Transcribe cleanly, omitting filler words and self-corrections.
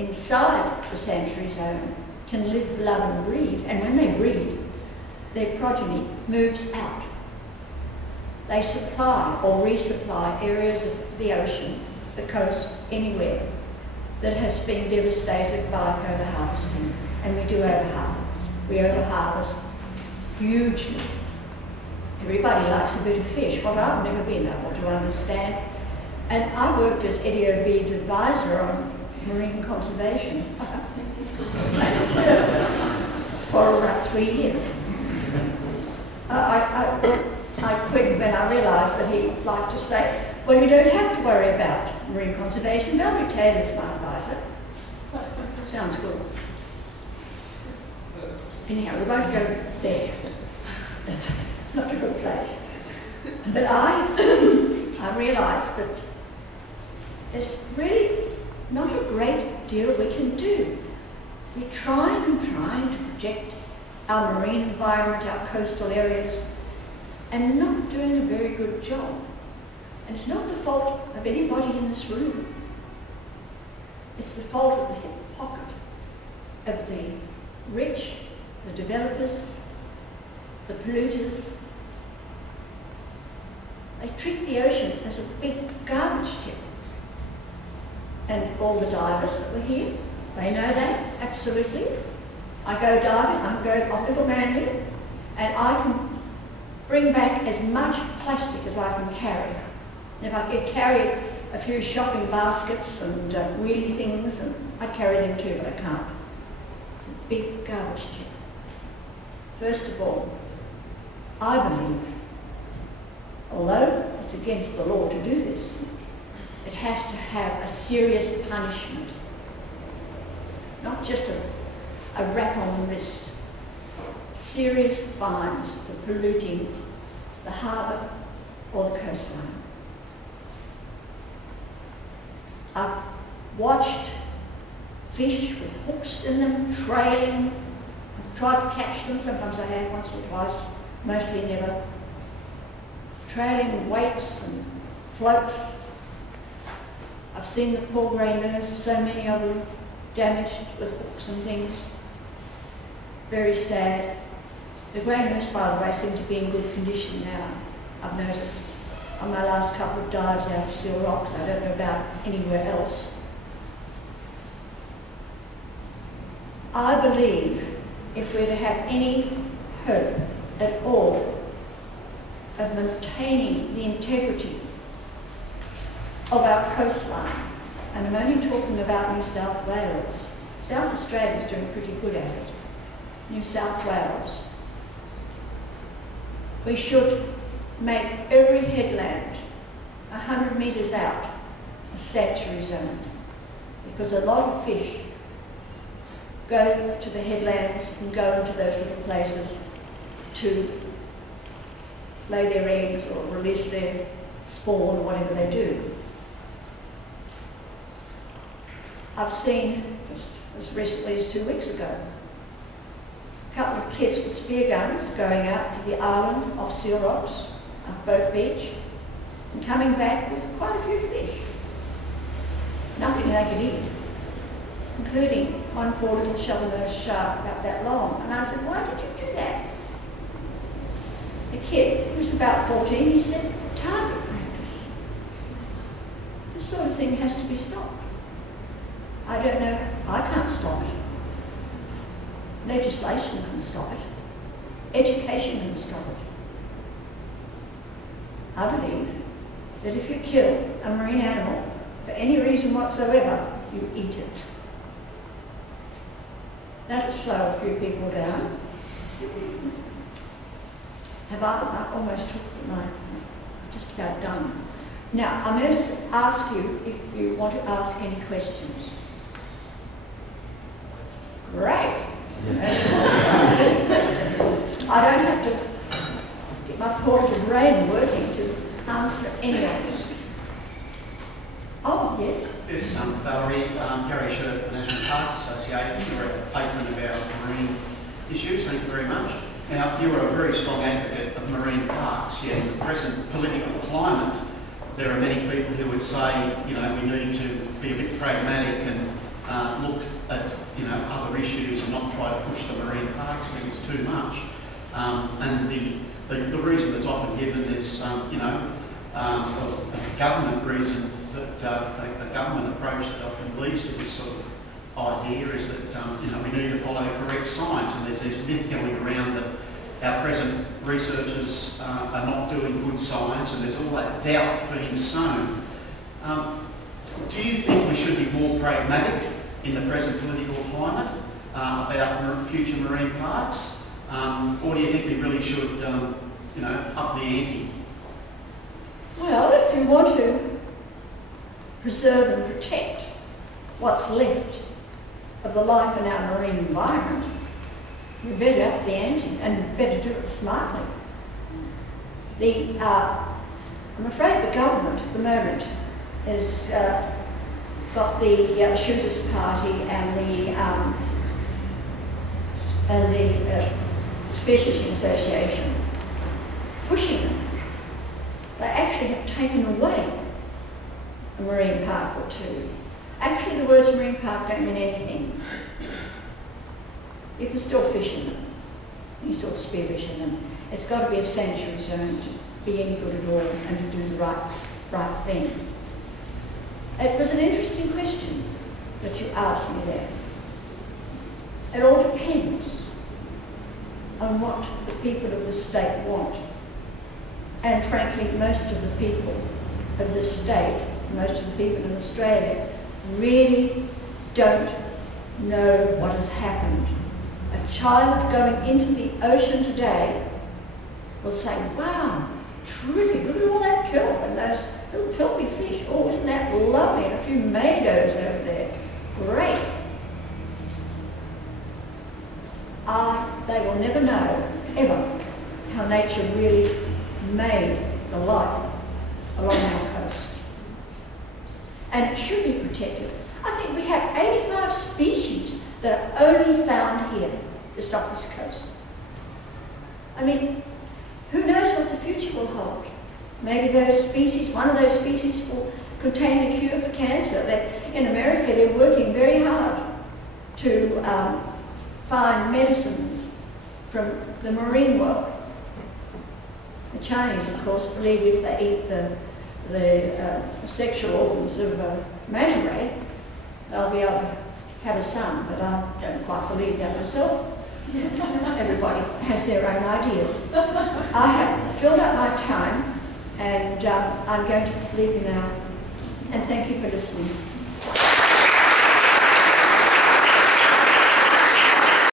inside the sanctuary zone can live, love and breed, and when they breed, their progeny moves out. They supply or resupply areas of the ocean, the coast, anywhere that has been devastated by overharvesting. And we do overharvest. We overharvest hugely. Everybody likes a bit of fish. What I've never been able to understand. And I worked as Eddie Obeid's advisor on marine conservation for about 3 years. I quit when I realised that he liked to say, well, you don't have to worry about marine conservation. Valerie Taylor's my advisor. Sounds good. Anyhow, we won't go there. It's not a good place. But I realised that there's really not a great deal we can do. We're trying to protect our marine environment, our coastal areas, and not doing a very good job. And it's not the fault of anybody in this room. It's the fault of the hip pocket of the rich, the developers, the polluters. They treat the ocean as a big garbage tip. And all the divers that were here, they know that, absolutely. I go diving, I'm going off Little Manly, and I can bring back as much plastic as I can carry. If I could carry a few shopping baskets and wheelie things, and I carry them too, but I can't. It's a big garbage tip. First of all, I believe, although it's against the law to do this, it has to have a serious punishment, not just a rap on the wrist. Serious fines for polluting the harbour or the coastline. I've watched fish with hooks in them, trailing. I've tried to catch them, sometimes I have once or twice, mostly never. Trailing weights and floats. I've seen the poor grey nurse, so many of them damaged with hooks and things. Very sad. The grey nurse, by the way, seems to be in good condition now, I've noticed. On my last couple of dives out of Seal Rocks, I don't know about anywhere else. I believe if we're to have any hope at all of maintaining the integrity of our coastline, and I'm only talking about New South Wales. South Australia is doing pretty good at it. New South Wales. We should make every headland 100 metres out a sanctuary zone, because a lot of fish go to the headlands and go into those little places to lay their eggs or release their spawn or whatever they do. I've seen, just as recently as 2 weeks ago, a couple of kids with spear guns going out to the island off Seal Rocks, off Boat Beach, and coming back with quite a few fish. Nothing they could eat, including one poor little shovel-nosed shark about that long. And I said, why did you do that? The kid, who was about 14, he said, target practice. This sort of thing has to be stopped. I don't know, I can't stop it. Legislation can stop it. Education can stop it. I believe that if you kill a marine animal for any reason whatsoever, you eat it. That'll slow a few people down. I almost took my, just about done. Now, I'm going to ask you if you want to ask any questions. Great. I don't have to get my portable brain working to answer any of this. Oh, yes? Yes, Valerie, Gary Sherf, National Parks Association. You're a patron of our marine issues. Thank you very much. Now, you're a very strong advocate of marine parks, yet in the present political climate, there are many people who would say, you know, we need to be a bit pragmatic and look too much. And the reason that's often given is, a government reason that the government approach that often leads to this sort of idea is that, we need to follow correct science, and there's this myth going around that our present researchers are not doing good science, and there's all that doubt being sown. Do you think we should be more pragmatic in the present political climate about future marine parks, or do you think we really should, up the ante? Well, if you want to preserve and protect what's left of the life in our marine environment, we better up the ante and better do it smartly. I'm afraid the government at the moment has got the Shooters Party and the Species Association pushing them. They actually have taken away a marine park or two. Actually, the words marine park don't mean anything. You can still fish in them. You can still spearfish in them. It's got to be a sanctuary zone to be any good at all and to do the right thing. It was an interesting question that you asked me there. It all depends on what the people of the state want. And frankly, most of the people of the state, most of the people in Australia, really don't know what has happened. A child going into the ocean today will say, wow, terrific, look at all that kelp and those little kelpy fish. Oh, isn't that lovely? And a few mados over there. Great. They will never know, ever, how nature really made the life along our coast. And it should be protected. I think we have 85 species that are only found here, just off this coast. I mean, who knows what the future will hold? Maybe those species, one of those species will contain a cure for cancer. In America, they're working very hard to find medicines from the marine world. The Chinese, of course, believe if they eat the sexual organs of a manta ray, they'll be able to have a son, but I don't quite believe that myself. Everybody has their own ideas. I have filled up my time, and I'm going to leave you now. And thank you for listening.